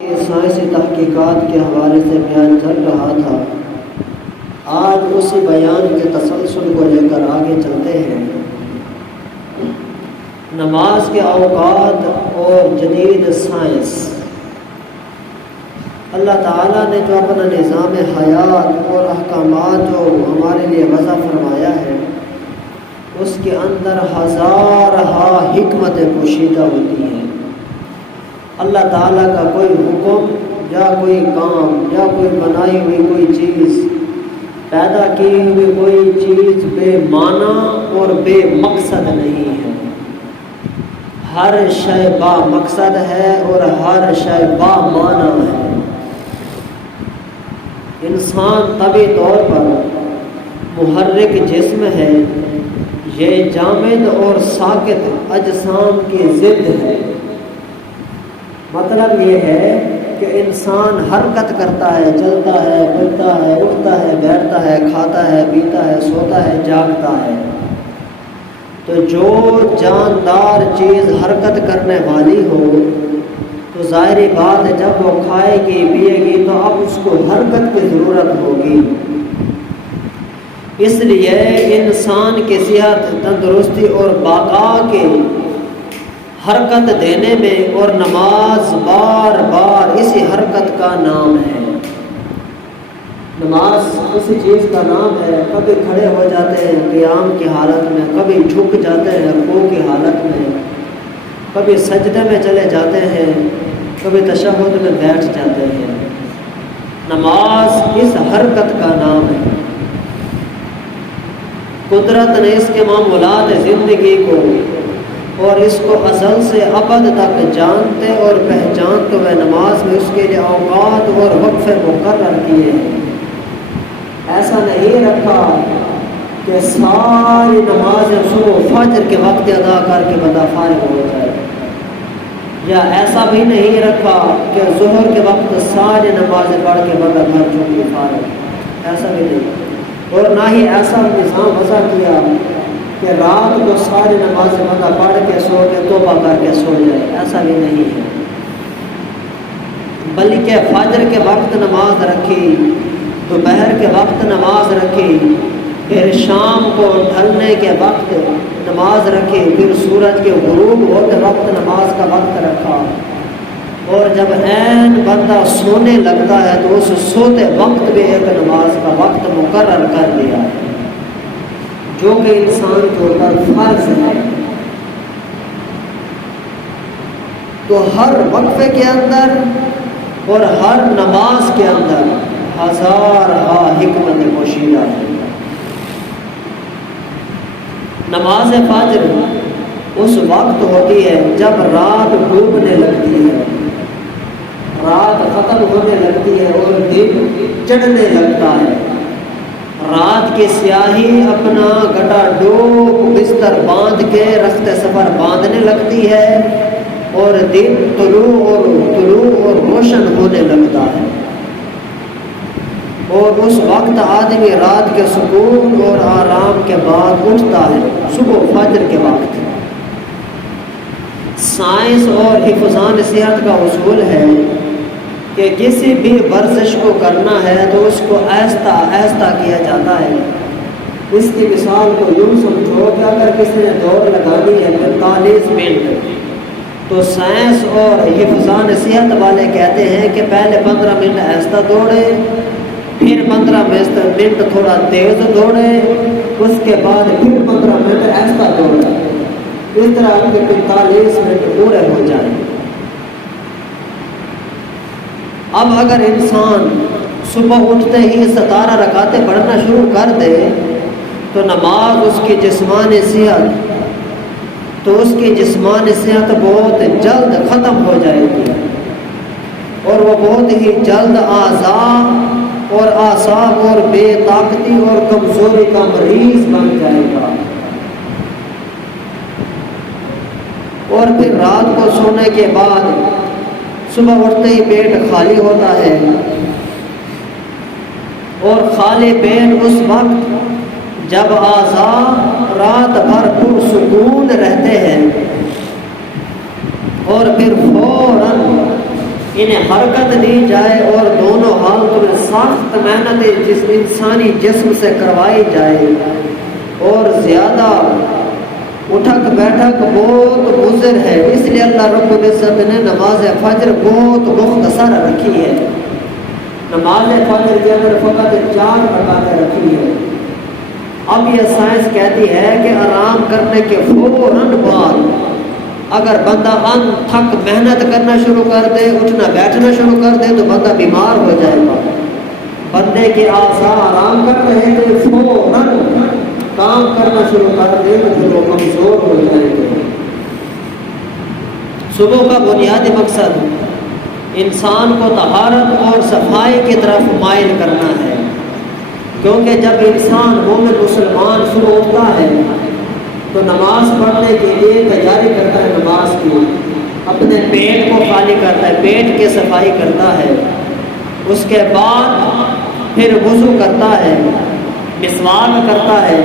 سائنسی تحقیقات کے حوالے سے بیان چل رہا تھا۔ آج اسی بیان کے تسلسل کو لے کر آگے چلتے ہیں۔ نماز کے اوقات اور جدید سائنس۔ اللہ تعالیٰ نے جو اپنا نظام حیات اور احکامات جو ہمارے لیے وضع فرمایا ہے، اس کے اندر ہزارہا حکمتیں پوشیدہ ہوتی ہیں۔ اللہ تعالیٰ کا کوئی حکم یا کوئی کام یا کوئی بنائی ہوئی کوئی چیز، پیدا کی ہوئی کوئی چیز بے معنی اور بے مقصد نہیں ہے۔ ہر شے با مقصد ہے اور ہر شے با معنی ہے۔ انسان طبعی طور پر محرک جسم ہے، یہ جامد اور ساکت اجسام کی ضد ہے۔ مطلب یہ ہے کہ انسان حرکت کرتا ہے، چلتا ہے، پھرتا ہے، اٹھتا ہے، بیٹھتا ہے، کھاتا ہے، پیتا ہے، سوتا ہے، جاگتا ہے۔ تو جو جاندار چیز حرکت کرنے والی ہو تو ظاہری بات ہے جب وہ کھائے گی پیے گی تو اب اس کو حرکت کی ضرورت ہوگی۔ اس لیے انسان کی صحت، تندرستی اور بقا کے حرکت دینے میں اور نماز بار بار اسی حرکت کا نام ہے۔ نماز اسی چیز کا نام ہے۔ کبھی کھڑے ہو جاتے ہیں قیام کی حالت میں، کبھی جھک جاتے ہیں رکوع کی حالت میں، کبھی سجدے میں چلے جاتے ہیں، کبھی تشہد میں بیٹھ جاتے ہیں۔ نماز اس حرکت کا نام ہے۔ قدرت نے اس کے معمولات زندگی کو اور اس کو ازل سے ابد تک جانتے اور پہچانتے ہوئے نماز میں اس کے لیے اوقات اور وقفے مقرر کیے ہیں۔ ایسا نہیں رکھا کہ ساری نمازیں صبح فجر کے وقت ادا کر کے بندہ فارغ ہو جائے، یا ایسا بھی نہیں رکھا کہ ظہر کے وقت ساری نمازیں پڑھ کے بندہ گھر چھوڑ کے فارغ، ایسا بھی نہیں۔ اور نہ ہی ایسا نظام وضع کیا کہ رات کو ساری نمازیں بندہ پڑھ کے سو کے توبہ کر کے سو جائے، ایسا بھی نہیں ہے۔ بلکہ فجر کے وقت نماز رکھی، دوپہر کے وقت نماز رکھی، پھر شام کو ڈھلنے کے وقت نماز رکھی، پھر سورج کے غروب ہوتے وقت نماز کا وقت رکھا، اور جب عین بندہ سونے لگتا ہے تو اس سوتے وقت بھی ایک نماز کا وقت مقرر کر دیا ہے، جو کہ انسان کے اوپر فرض ہے۔ تو ہر وقفے کے اندر اور ہر نماز کے اندر ہزارہا حکمت پوشیدہ ہے۔ نماز فجر اس وقت ہوتی ہے جب رات ڈوبنے لگتی ہے، رات ختم ہونے لگتی ہے اور دن چڑھنے لگتا ہے۔ رات کی سیاہی اپنا گٹا ڈوب بستر باندھ کے رخت سفر باندھنے لگتی ہے، اور دن طلوع اور روشن ہونے لگتا ہے۔ اور اس وقت آدمی رات کے سکون اور آرام کے بعد اٹھتا ہے صبح فجر کے وقت۔ سائنس اور حفظان صحت کا اصول ہے کہ کسی بھی ورزش کو کرنا ہے تو اس کو آہستہ آہستہ کیا جاتا ہے۔ اس کی مثال کو یوں سمجھو کہ اگر کسی نے دوڑ لگانی ہے 45 منٹ، تو سائنس اور حفظان صحت والے کہتے ہیں کہ پہلے 15 منٹ آہستہ دوڑے، پھر 15 منٹ تھوڑا تیز دوڑے، اس کے بعد پھر 15 منٹ آہستہ دوڑے، اس طرح ان کے 45 منٹ پورے ہو جائیں۔ اب اگر انسان صبح اٹھتے ہی 17 رکعتیں پڑھنا شروع کر دے تو نماز اس کی جسمانی صحت بہت جلد ختم ہو جائے گی، اور وہ بہت ہی جلد اعصاب اور بے طاقتی اور کمزوری کا مریض بن جائے گا، اور پھر رات کو سونے کے بعد صبح اٹھتے ہی پیٹ خالی ہوتا ہے، اور خالی پیٹ اس وقت جب اعضاء رات بھر پرسکون رہتے ہیں، اور پھر فوراً انہیں حرکت دی جائے اور دونوں حالتوں میں سخت محنت جس انسانی جسم سے کروائی جائے اور زیادہ اٹھک بیٹھک بہت مضر ہے، اس لیے اللہ رب العزت نے نماز فجر بہت مختصر رکھی ہے۔ نماز فجر کے اندر فقط 4 رکعتیں رکھی ہے۔ اب یہ سائنس کہتی ہے کہ آرام کرنے کے فوراً بعد اگر بندہ تھک محنت کرنا شروع کر دے، اٹھنا بیٹھنا شروع کر دے تو بندہ بیمار ہو جائے گا۔ بندے کے اعضاء آرام کر رہے تھے، فوراً کام کرنا شروع کر دے تو پھر وہ کمزور ہو جائیں گے۔ صبح کا بنیادی مقصد انسان کو طہارت اور صفائی کی طرف مائل کرنا ہے، کیونکہ جب انسان مومن مسلمان صبح اٹھتا ہے تو نماز پڑھنے کے لیے تیاری کرتا ہے، نماز کی اپنے پیٹ کو خالی کرتا ہے، پیٹ کی صفائی کرتا ہے، اس کے بعد پھر وضو کرتا ہے، مسواک کرتا ہے،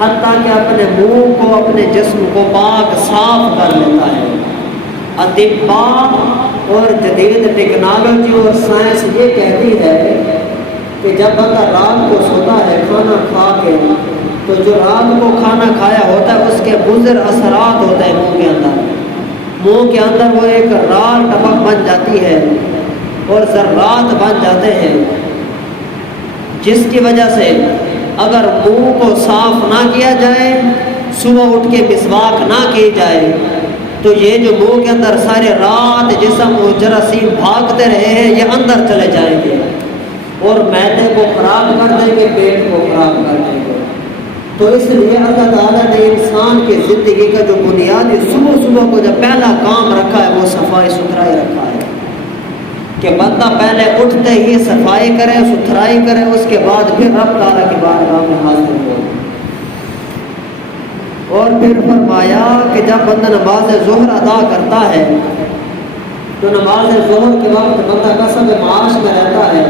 حتیٰ کہ اپنے منہ کو اپنے جسم کو پاک صاف کر لیتا ہے۔ اطباء اور جدید ٹیکنالوجی اور سائنس یہ کہتی ہے کہ جب بندہ رات کو سوتا ہے کھانا کھا کے تو جو رات کو کھانا کھایا ہوتا ہے اس کے مضر اثرات ہوتے ہیں منہ کے اندر وہ ایک رال ٹپک بن جاتی ہے اور ذرات بن جاتے ہیں، جس کی وجہ سے اگر منہ کو صاف نہ کیا جائے، صبح اٹھ کے مسواک نہ کی جائے تو یہ جو منہ کے اندر سارے رات جسم و جراثیم بھاگتے رہے ہیں یہ اندر چلے جائیں گے اور معدے کو خراب کر دیں گے، پیٹ کو خراب کر دیں گے۔ تو اس لیے اللہ تعالیٰ نے انسان کی زندگی کا جو بنیادی صبح کو جو پہلا کام رکھا ہے وہ صفائی ستھرائی رکھا ہے کہ بندہ پہلے اٹھتے ہی صفائی کرے، ستھرائی کرے، اس کے بعد پھر رب تعالیٰ کی بارگاہ میں حاضر ہو۔ اور پھر فرمایا کہ جب بندہ نماز ظہر ادا کرتا ہے تو نماز ظہر کے وقت بندہ قصب معاش میں رہتا ہے،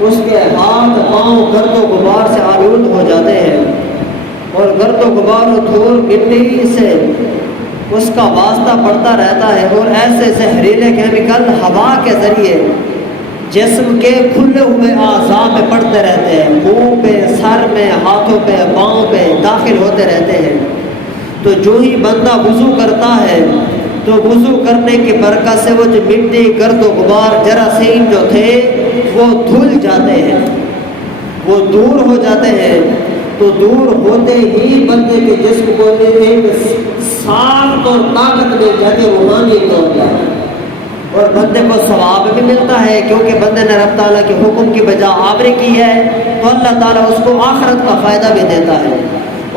اس کے ہاتھ پاؤں گرد و غبار سے آلود ہو جاتے ہیں اور گرد و غبار و دھول مٹی سے اس کا واسطہ پڑتا رہتا ہے اور ایسے زہریلے کیمیکل ہوا کے ذریعے جسم کے کھلے ہوئے اعضاء میں پڑتے رہتے ہیں، منہ پہ، سر میں، ہاتھوں پہ، پاؤں پہ داخل ہوتے رہتے ہیں۔ تو جو ہی بندہ وضو کرتا ہے تو وضو کرنے کی برکت سے وہ جو مٹی، گرد و غبار، جراثیم جو تھے وہ دھل جاتے ہیں، وہ دور ہو جاتے ہیں۔ تو دور ہوتے ہی بندے کے جسم کو ایک صاف اور طاقت مل جاتی ہے، روحانی طور پر، اور بندے کو ثواب بھی ملتا ہے کیونکہ بندے نے رب تعالیٰ کے حکم کی بجا آوری کی ہے تو اللہ تعالیٰ اس کو آخرت کا فائدہ بھی دیتا ہے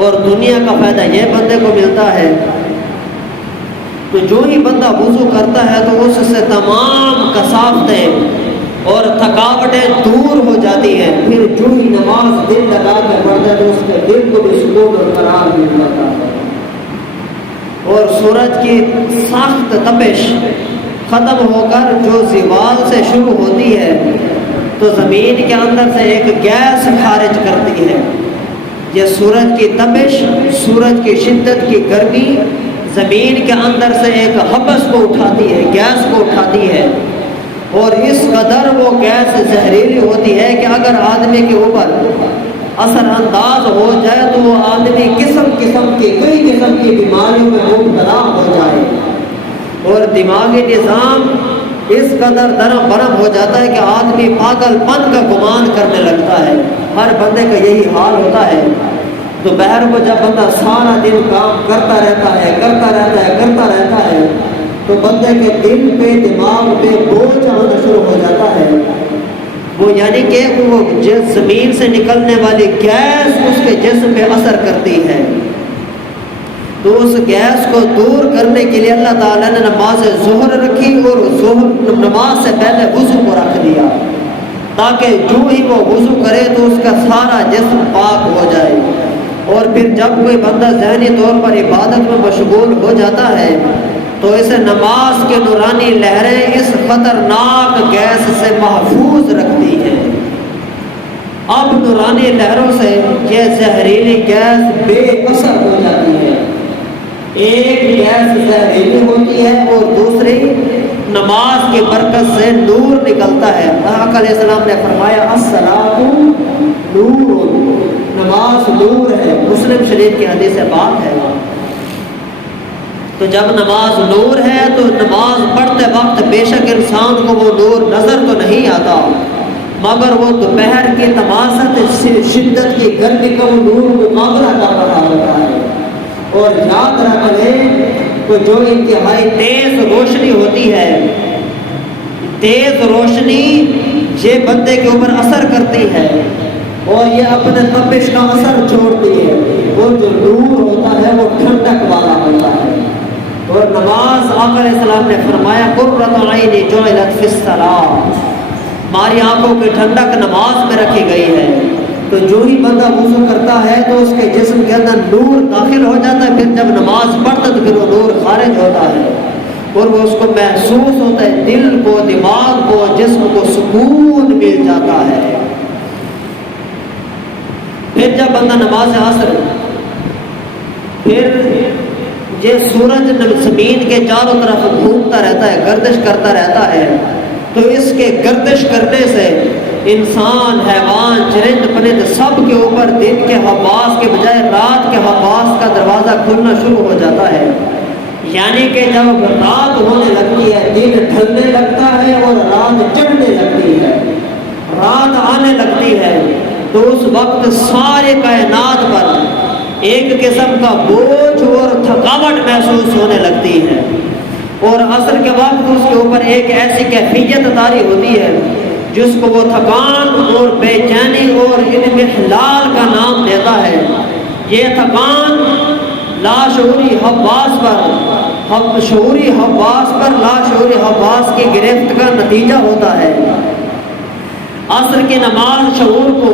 اور دنیا کا فائدہ یہ بندے کو ملتا ہے۔ تو جو ہی بندہ وضو کرتا ہے تو اس سے تمام کثافتیں اور تھکاوٹیں دور ہو جاتی ہیں، پھر جو ہی نماز دل لگا کے پڑھتا ہے تو اس کے دل کو بھی سکون اور قرار مل جاتا ہے اور سورج کی سخت تپش ختم ہو کر جو زوال سے شروع ہوتی ہے تو زمین کے اندر سے ایک گیس خارج کرتی ہے۔ یہ سورج کی تپش، سورج کی شدت کی گرمی زمین کے اندر سے ایک حبس کو اٹھاتی ہے، گیس کو اٹھاتی ہے، اور اس قدر وہ گیس زہریلی ہوتی ہے کہ اگر آدمی کے اوپر اثر انداز ہو جائے تو وہ آدمی قسم کی کئی قسم کی بیماریوں میں مبتلا ہو جائے اور دماغی نظام اس قدر درم برم ہو جاتا ہے کہ آدمی پاگل پن کا گمان کرنے لگتا ہے۔ ہر بندے کا یہی حال ہوتا ہے۔ دوپہر کو جب بندہ سارا دن کام کرتا رہتا ہے تو بندے کے دل پہ، دماغ پہ بوجھ آنا شروع ہو جاتا ہے، وہ یعنی کہ وہ زمین سے نکلنے والی گیس اس کے جسم پہ اثر کرتی ہے۔ تو اس گیس کو دور کرنے کے لیے اللہ تعالیٰ نے نماز ظہر رکھی اور ظہر نماز سے پہلے وضو کو رکھ دیا تاکہ جو ہی وہ وضو کرے تو اس کا سارا جسم پاک ہو جائے، اور پھر جب کوئی بندہ ذہنی طور پر عبادت میں مشغول ہو جاتا ہے تو اسے نماز کے نورانی لہریں اس خطرناک گیس سے محفوظ رکھتی ہیں۔ اب نورانی لہروں سے یہ زہریلی گیس بے اثر ہو جاتی ہے۔ ایک گیس زہریلی ہوتی ہے اور دوسری نماز کی برکت سے نور نکلتا ہے۔ آقا علیہ السلام نے فرمایا الصلاۃ نور، نماز نور ہے۔ مسلم شریف کی حدیث بات ہے۔ تو جب نماز نور ہے تو نماز پڑھتے وقت بے شک انسان کو وہ نور نظر تو نہیں آتا، مگر وہ دوپہر کی تماست شدت کی گرمی کا وہ نور مقابلہ کر رہا ہوتا ہے۔ اور یاد رکھ لیں کہ جو انتہائی تیز روشنی ہوتی ہے، تیز روشنی یہ بندے کے اوپر اثر کرتی ہے اور یہ اپنے تپش کا اثر چھوڑتی ہے، اور جو نور ہوتا ہے وہ ٹھنڈک والا ہوتا ہے۔ اور نماز آقا علیہ السلام نے فرمایا قرۃ عینی جعلت فی الصلاۃ، ہماری آنکھوں کی ٹھنڈک نماز میں رکھی گئی ہے۔ تو جو ہی بندہ وضو کرتا ہے تو اس کے جسم کے اندر نور داخل ہو جاتا ہے، پھر جب نماز پڑھتا تو پھر وہ نور خارج ہوتا ہے اور وہ اس کو محسوس ہوتا ہے، دل کو، دماغ کو، جسم کو سکون مل جاتا ہے۔ پھر جب بندہ نماز عصر، پھر یہ سورج زمین کے چاروں طرف گھومتا رہتا ہے، گردش کرتا رہتا ہے، تو اس کے گردش کرنے سے انسان، حیوان، چرند پرند سب کے اوپر دن کے حواس کے بجائے رات کے حواس کا دروازہ کھلنا شروع ہو جاتا ہے۔ یعنی کہ جب رات ہونے لگتی ہے، دن ڈھلنے لگتا ہے اور رات چڑھنے لگتی ہے، رات آنے لگتی ہے، تو اس وقت سارے کائنات پر ایک قسم کا بوجھ اور تھکاوٹ محسوس ہونے لگتی ہے، اور عصر کے وقت اس کے اوپر ایک ایسی کیفیت طاری ہوتی ہے جس کو وہ تھکان اور بے چینی اور انحلال کا نام دیتا ہے۔ یہ تھکان لاشعوری حواس پر، شعوری حواس پر لاشعوری حواس کی گرفت کا نتیجہ ہوتا ہے۔ عصر کی نماز شعور کو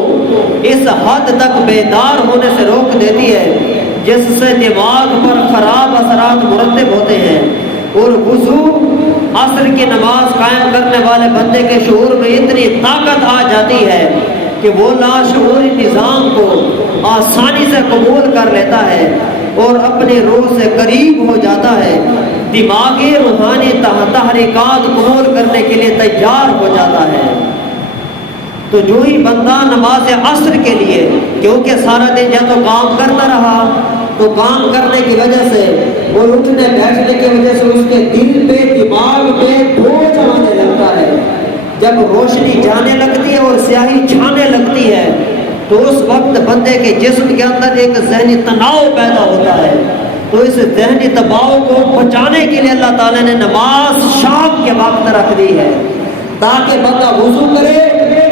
اس حد تک بیدار ہونے سے روک دیتی ہے جس سے دماغ پر خراب اثرات مرتب ہوتے ہیں، اور وضو عصر کی نماز قائم کرنے والے بندے کے شعور میں اتنی طاقت آ جاتی ہے کہ وہ لاشعوری نظام کو آسانی سے قبول کر لیتا ہے اور اپنی روح سے قریب ہو جاتا ہے، دماغی روحانی تحریکات قبول کرنے کے لیے تیار ہو جاتا ہے۔ تو جو ہی بندہ نماز عصر کے لیے، کیونکہ سارا دن یا تو کام کرتا رہا، تو کام کرنے کی وجہ سے اور اٹھنے بیٹھنے کی وجہ سے اس کے دل پہ، دماغ پہ بوجھ آنے لگتا ہے۔ جب روشنی جانے لگتی ہے اور سیاہی چھانے لگتی ہے تو اس وقت بندے کے جسم کے اندر ایک ذہنی تناؤ پیدا ہوتا ہے۔ تو اس ذہنی دباؤ کو بچانے کے لیے اللہ تعالیٰ نے نماز شام کے وقت رکھ دی ہے، تاکہ بندہ وضو کرے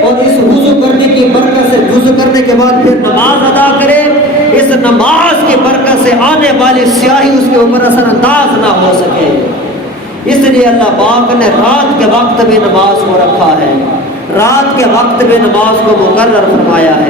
اور اس وضو کرنے کی برکت سے، وضو کرنے کے بعد پھر نماز ادا کرے، اس نماز کی برکت سے آنے والی سیاہی اس کے اوپر اثر انداز نہ ہو سکے۔ اس لیے اللہ پاک نے رات کے وقت بھی نماز کو رکھا ہے، رات کے وقت بھی نماز کو مقرر فرمایا ہے۔